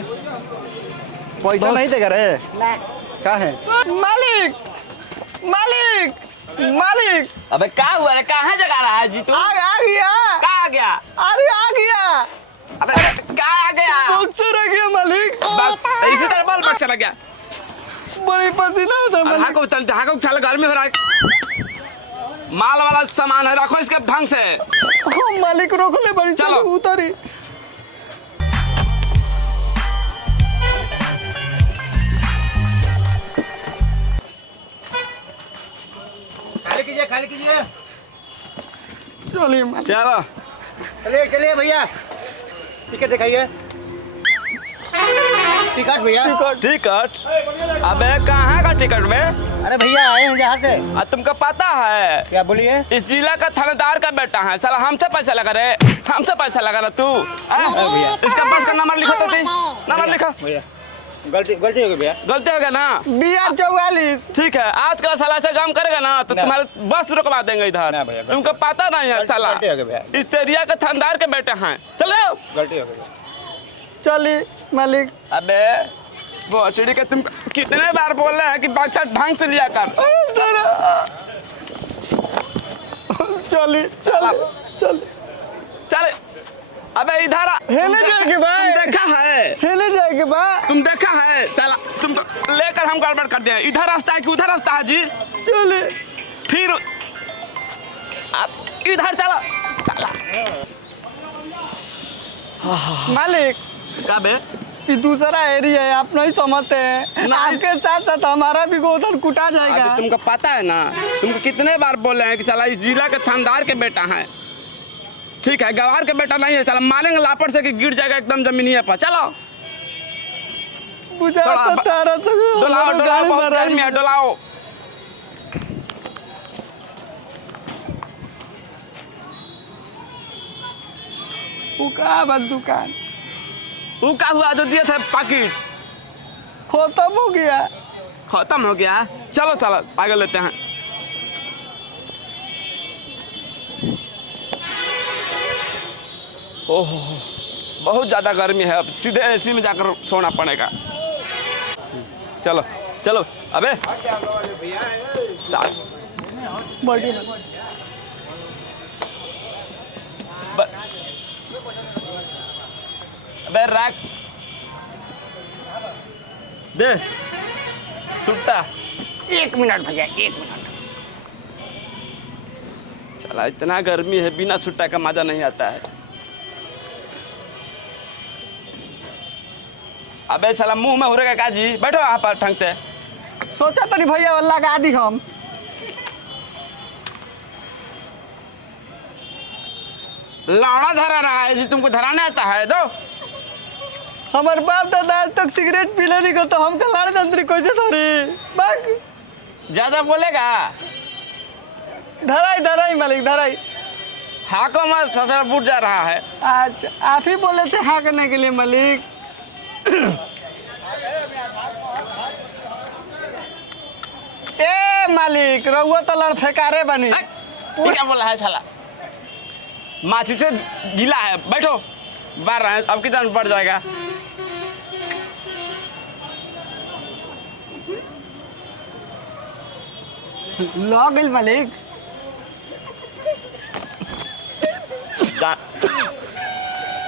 पैसा नहीं देगा रे? क्या है? मालिक मालिक मालिक। अबे क्या हुआ रे? कहाँ जगा रहा है जी तू? आ गया। कहाँ आ गया? अरे आ गया। अबे क्या आ गया? बक्सर आ गया मालिक। इसी तरह बल बक्सर आ गया। बड़ी पसीना होता मालिक। हाँ को चलते, हाँ को चल, गर्मी हो रहा है। माल वाला सामान है, रखो इसके ढंग से। ओ मालिक रोक ले बड़ी। चलो उतारी। खाली कीजिए। चलिए चलो चलिए भैया, टिकट दिखाइए। टिकट भैया। टिकट? अबे कहाँ का टिकट में? अरे भैया आए हैं यहाँ से। तुमको पता है? क्या बोलिए? इस जिला का थानेदार का बेटा है साला। हमसे पैसा लगा रे, हमसे पैसा लगा रहा तू। भैया इसका बस का नंबर लिखो तो सही। नंबर लिखो भैया। गलती हो गई भैया। गलती हो गया ना? BR 44। ठीक है, आज का साला से काम करेगा ना तो तुम्हारे बस रुकवा देंगे इधर। तुमको पता नहीं है साला, इस एरिया के थानेदार के बेटे हैं। चलो गलती हो गई। चलिए मालिक। अबे वो सीढ़ी के तुम कितने बार बोल रहे हैं कि बक्सा ढंग से लिया कर। चलिए चलिए चलिए चल। अबे इधर आ। हेले जाएगी भाई। तुम देखा है? हेले जाएगी बा। तुम देखा है साला? तुमको लेकर हम गड़बड़ कर दिए। इधर रास्ता है कि उधर रास्ता है जी? चलिए फिर आप इधर चलो साला। मालिक क्या बे? ये दूसरा एरिया है, आप नहीं समझते हैं। आपके साथ साथ हमारा भी गोधन कुटा जाएगा। अभी तुमको पता है ना, तुमको कितने बार बोले हैं कि साला इस जिला के थानेदार के बेटा है। ठीक है, गवार के बेटा नहीं है साला। मारेंगे लापड़ से कि गिर जाएगा एकदम जमीनिया पर। चलो डोलाओ डोलाओ, बहुत गर्मी है, डोलाओ। दुकान वो क्या हुआ जो दिए थे पैकेट? खत्म हो गया। खत्म हो गया? चलो साला आगे लेते हैं। ओहो बहुत ज़्यादा गर्मी है, अब सीधे एसी में जाकर सोना पड़ेगा। चलो चलो। अबे अबे रख दे सुट्टा। 1 मिनट भैया, 1 मिनट। साला इतना गर्मी है, बिना सुट्टा का मजा नहीं आता है। अबे साला मुंह में हो रहेगा का जी? बैठो यहाँ पर ढंग से। सोचा तो नहीं भैया लगा दी हम। लाड़ा धरा रहा है जी, तुमको धराने आता है? दो हमारे बाप दादा आज तक सिगरेट पीले नहीं को, तो हम कलाड़ दंतरी कैसे धरी? बाक ज्यादा बोलेगा। धराई धराई मालिक धराई। हाको मत, ससुर बुट जा रहा है। अच्छा आप ही बोले थे हाँ करने के लिए मालिक। ए मालिक रहुआ तो लड़ फेंकारे बनी। क्या बोला है साला? माछी से गीला है। बैठो, बाहर रहे, अब कितना बढ़ जाएगा। लॉगिल मालिक।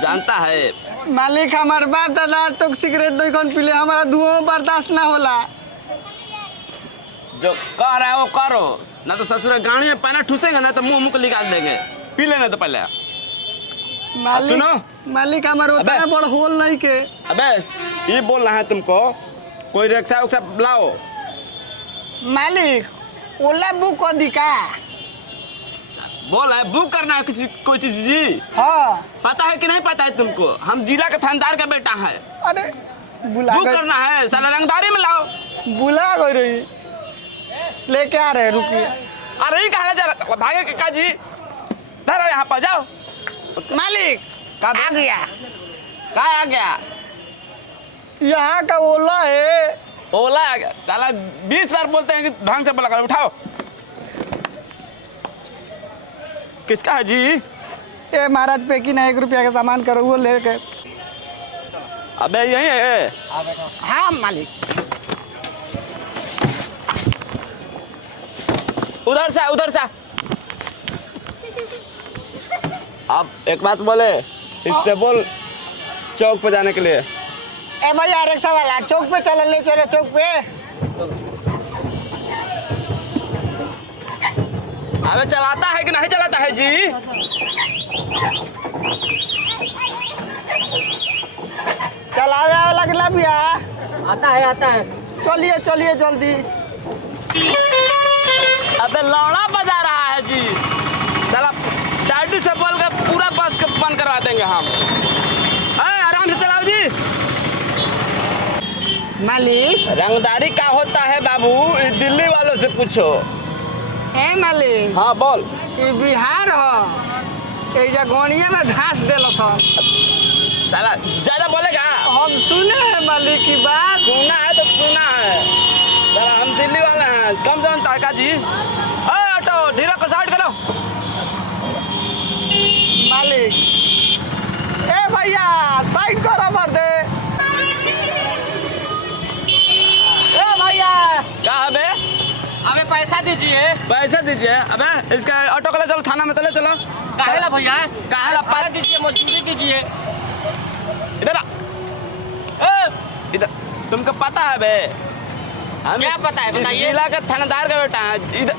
जानता है मालिक हमार बाप दादा तो सिगरेट नहीं कौन पीले, हमारा धुआं बर्दाश्त ना होला। जो कह रहा है वो करो, ना तो ससुर गाड़ी में पैना ठूसेंगे ना तो मुंह मुंह निकाल देंगे। पी लेना तो पहले। मालिक सुनो मालिक हमारे उतना बड़ होल नहीं के। अबे ये बोल रहा है तुमको, कोई रिक्शा उक्सा बुलाओ। मालिक ओला बुक कर दी का? बोल है बुक करना है किसी कोई चीज जी? हाँ पता है कि नहीं पता है तुमको? हम जिला के थानेदार का बेटा है। अरे बुला बुक करना है, साला रंगदारी में लाओ। बुला गई रही, लेके आ रहे, रुकिए। अरे ये कहा जा रहा भागे के काजी? धरो यहाँ पर, जाओ। मालिक आ गया। कहाँ आ गया? यहाँ का ओला है। ओला आ गया? साला 20 बार बोलते हैं कि ढंग से बोला करो। उठाओ। किसका है जी? ये महाराज पे की ना 1 रुपया का सामान करो वो लेके। अबे यही है। हाँ बैठो। हाँ मालिक। उधर से उधर से। अब एक बात बोले, इससे बोल चौक पे जाने के लिए। ए भैया रिक्शा वाला चौक पे चल, ले चलो चौक पे। अबे चलाता है कि नहीं चलाता है जी? चलावे वाला लगला भैया। आता है आता है। चलिए चलिए जल्दी। अबे लौड़ा बजा रहा है जी। चला टाइटी से बोल के पूरा बस के बंद करवा देंगे हम। आराम से चलाओ जी। मालिक। रंगदारी का होता है बाबू, इस दिल्ली वालों से पूछो। ए मालिक। हाँ बोल। ये बिहार हो, ये जगोनिया में घास देलो था। साला ज्यादा बोलेगा। हम सुने हैं मालिक की बात। सुना है तो सुना है। साला हम दिल्ली वाले हैं, कम से कम ताका जी। ऑटो धीरे को साइड करो। मालिक। ए भैया साइड करो मर दे। ए भैया क्या है बे? अबे पैसा दीजिए। पैसे दीजिए। अबे इसका ऑटो को ले चलो, थाना में तो ले चलो। काहेला भैया? काहेला पैसा दीजिए, मजदूरी कीजिए। इधर आ। इधर तुमको पता है बे? हम क्या पता है, इस बताइए। जिला के थानेदार का बेटा है। इधर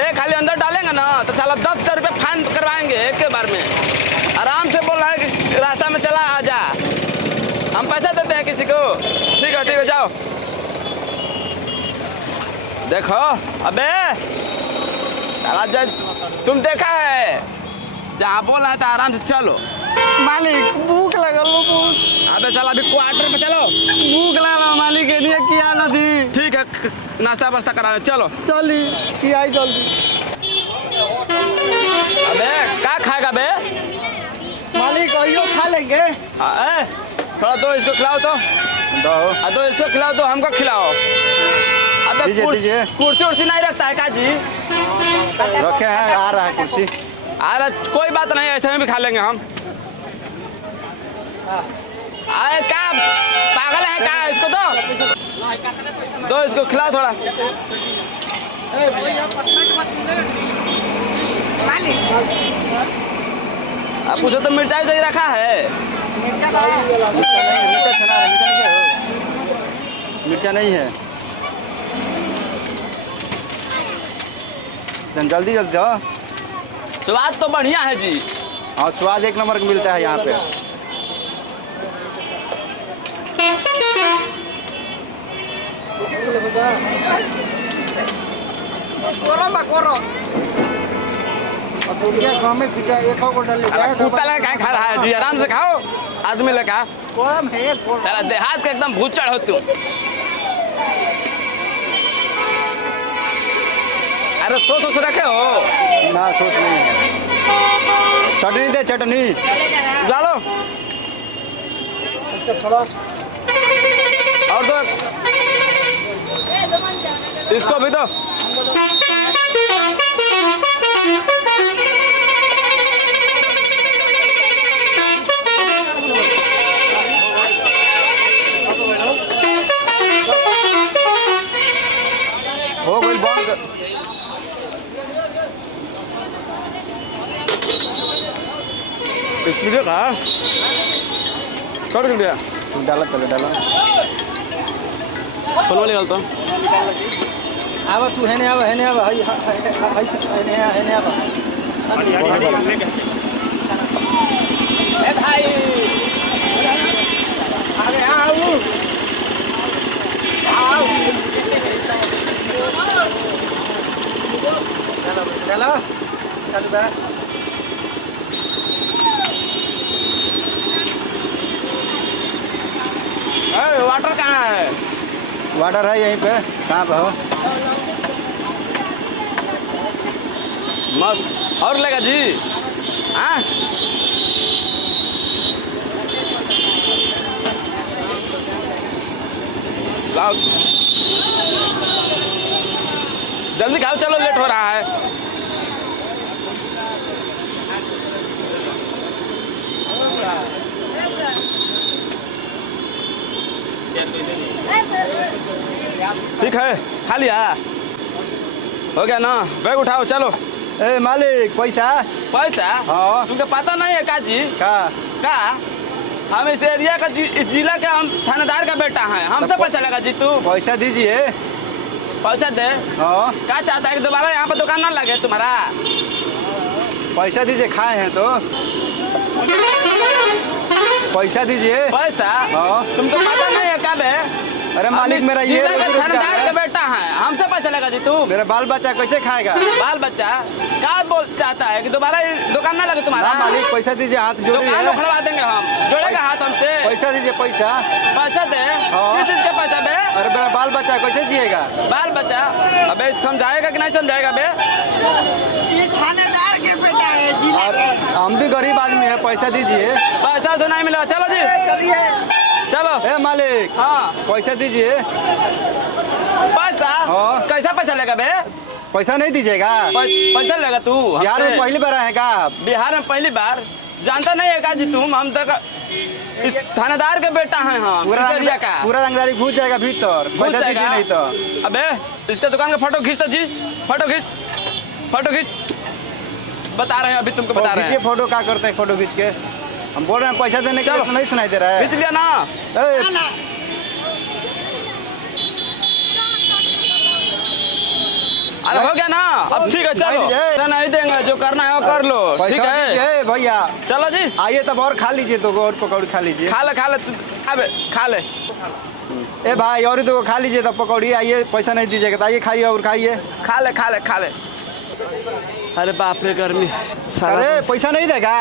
एक खाली अंदर डालेंगे ना तो साला 10,000 रुपये फाइन करवाएंगे एक के बार में। आराम से बोल रहा है कि रास्ता में चला आ जा, हम पैसा देते हैं किसी को। ठीक है जाओ। देखो अबे साला जज तुम देखा है, जहाँ बोल रहा है तो आराम से चलो। मालिक भूख लगल हो बहुत। अबे साला अभी क्वार्टर पे चलो। भूख लगल मालिक, के लिए किया नदी। ठीक है नाश्ता वास्ता कराने चलो। चली किया ही जल्दी। अबे क्या खाएगा बे? मालिक कहियो खा लेंगे। थोड़ा दो इसको खिलाओ तो। दो इसको खिलाओ तो हमको खिलाओ। अबे दीजिए। कुर्सी उर्सी नहीं रखता है का जी? रखे हैं, आ रहा है कुर्सी। अरे कोई बात नहीं, ऐसे में भी खा लेंगे हम। अरे क्या पागल है क्या? इसको दो इसको खिलाओ थोड़ा। मालिक अब पूछो तो मिर्चाई उर्चाई रखा है? मिर्चा नहीं है। जल्दी जल्दी जाओ। स्वाद तो बढ़िया है जी। हाँ स्वाद एक नंबर का मिलता है यहाँ पे। कुत्ता लगा क्या खा रहा है जी? आराम से खाओ, आदमी लगा। साला देहात का एकदम भूचड़ हो तुम। अरे सोच रखे हो ना, सोच नहीं है। चटनी दे, चटनी डालो और दो इसको भी दो। हो गई बंद। इसलिए कहा कर दिया। डाला चलो डाला। फलवा निकालता हूँ। आवा तू है ने आवा है आवा। ए भाई अरे आओ चलो चल बे। वाटर कहाँ है? वाटर है यहीं पे। कहाँ पे हो? मस्त और लेगा जी। हाँ लाओ जल्दी खाओ, चलो लेट हो रहा है। ठीक है, खा लिया? हो गया ना? बैग उठाओ, चलो। ए मालिक पैसा। पैसा? हाँ। तुमको पता नहीं है का जी? का हम इस एरिया का इस जिला के हम थानेदार का बेटा है, हमसे पैसा लगा जी तू? पैसा दीजिए। पैसा दे। हाँ क्या चाहता है कि दोबारा यहाँ पर दुकान ना लगे तुम्हारा? पैसा दीजिए, खाए हैं तो पैसा दीजिए। पैसा? हाँ। तुमको पता नहीं है कब है? अरे मालिक मेरा ये जिला का रोजी रोजगार थानेदार का है। बेटा है, हमसे पैसा लगा जी तू? मेरा बाल बच्चा कैसे खाएगा? बाल बच्चा क्या बोल चाहता है कि दोबारा ये दुकान ना लगे तुम्हारा? ना मालिक पैसा दीजिए, हाथ जोड़िए। दुकान उखड़वा देंगे हम, जोड़ेगा हाथ हमसे? पैसा दीजिए पैसा। पैसा दे। हाँ। किस चीज का पैसा बे? अरे मेरा बाल बच्चा कैसे जिएगा? बाल बच्चा? अबे समझाएगा कि नहीं समझाएगा बे? ये थानेदार के बेटा है जिला और हम भी गरीब आदमी है, पैसा दीजिए। पैसा से नहीं मिला, चलो जी चलिए। चलो। ए मालिक हाँ पैसा दीजिए। पैसा? हाँ। कैसा पैसा लेगा बे? पैसा नहीं दीजिएगा? पैसा लेगा तू बिहार में हमसे? पहली बार आए का? बिहार में पहली बार? जानता नहीं है का जी तुम? हम तक इस थानेदार के बेटा हैं हम, इस एरिया का। पूरा रंगदारी घुस जाएगा भीतर, घुस पैसा जाएगा? दीजिए नहीं तो। अबे इसके दुकान का फोटो खींचता जी, फोटो खींच, फोटो खींच। बता रहे हैं अभी तुमको, बता रहे खींचिए हैं। फोटो, क्या करते हैं फोटो खींच के? हम बोल रहे हैं पैसा देने के लिए, चलो। तो नहीं सुनाई दे रहा है। खींच लिया ना? ए, अरे हो गया ना? अब ठीक है चलो। नहीं दीजिए। नहीं देंगे, जो करना है वो कर लो, ठीक पैसा है? दीजिए भैया। चलो जी, आइए तब और खा लीजिए, दो और पकौड़ी खा लीजिए। खा ले अबे खा ले। ए भाई और दो खा लीजिए तब पकौड़ी। आइए पैसा नहीं दीजिएगा तो आइए खाइए और खाइए। खा ले खा ले खा ले। अरे बाप रे गर्मी अरे पैसा नहीं देगा?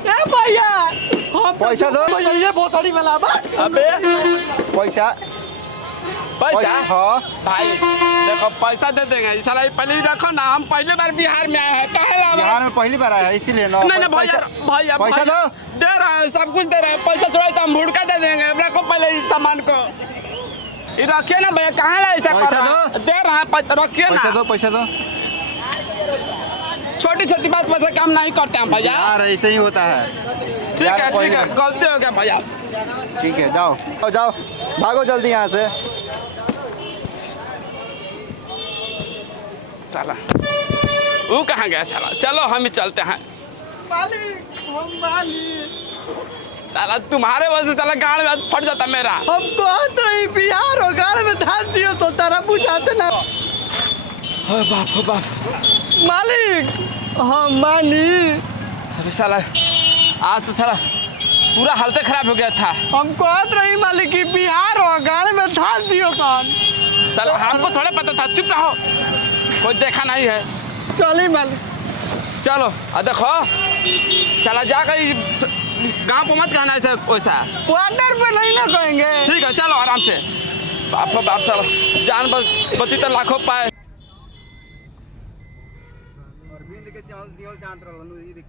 ए भैया पैसा दो। ये भोसड़ी में लाबा। अबे पैसा पैसा? हाँ भाई देखो पैसा दे देंगे, इस साला पहले ही रखो ना, हम पहली बार बिहार में आए हैं, काहे लावा? बिहार में पहली बार आया है इसीलिए ना। नहीं नहीं भैया भैया पैसा भैया, दो। दे रहे हैं, सब कुछ दे रहे हैं। पैसा छोड़ा तो हम भुड़का दे देंगे, रखो पहले इस सामान को। ये रखिए ना भैया, कहाँ ला ऐसा पैसा कर रहा है? दे रहे हैं, रखिए पैसा ना। दो, पैसा दो। छोटी छोटी बात पर से काम नहीं करते हम भैया। यार ऐसे ही होता है। ठीक यार, है कोई ठीक है, नहीं। गलती हो गया भैया। ठीक है जाओ जाओ जाओ, भागो जल्दी यहाँ से। साला वो कहाँ गया साला? चलो हम ही चलते हैं। मालिक हम मालिक साला तुम्हारे वजह से साला गाड़ में फट जाता मेरा। हमको आत रही बिहार हो गाड़ में धान दियो तो तारा बुझाते ना। हो बाप मालिक हम मानी। अबे साला आज तो साला पूरा हालत खराब हो गया था। हमको आत रही मालिक की बिहार हो गाड़ में धान दियो सन। साला हमको थोड़ा पता था, चुप रहो, कोई देखा नहीं है। चली मालिक। चलो देखो साला जाकर गाँव को मत कहना ऐसा वैसा। क्वार्टर पे नहीं ना कहेंगे। ठीक है चलो आराम से। बाप रे बाप साला जान बची तो लाखों पाए। और बिंद के चावल दियो जान रहो, ई रिक्शा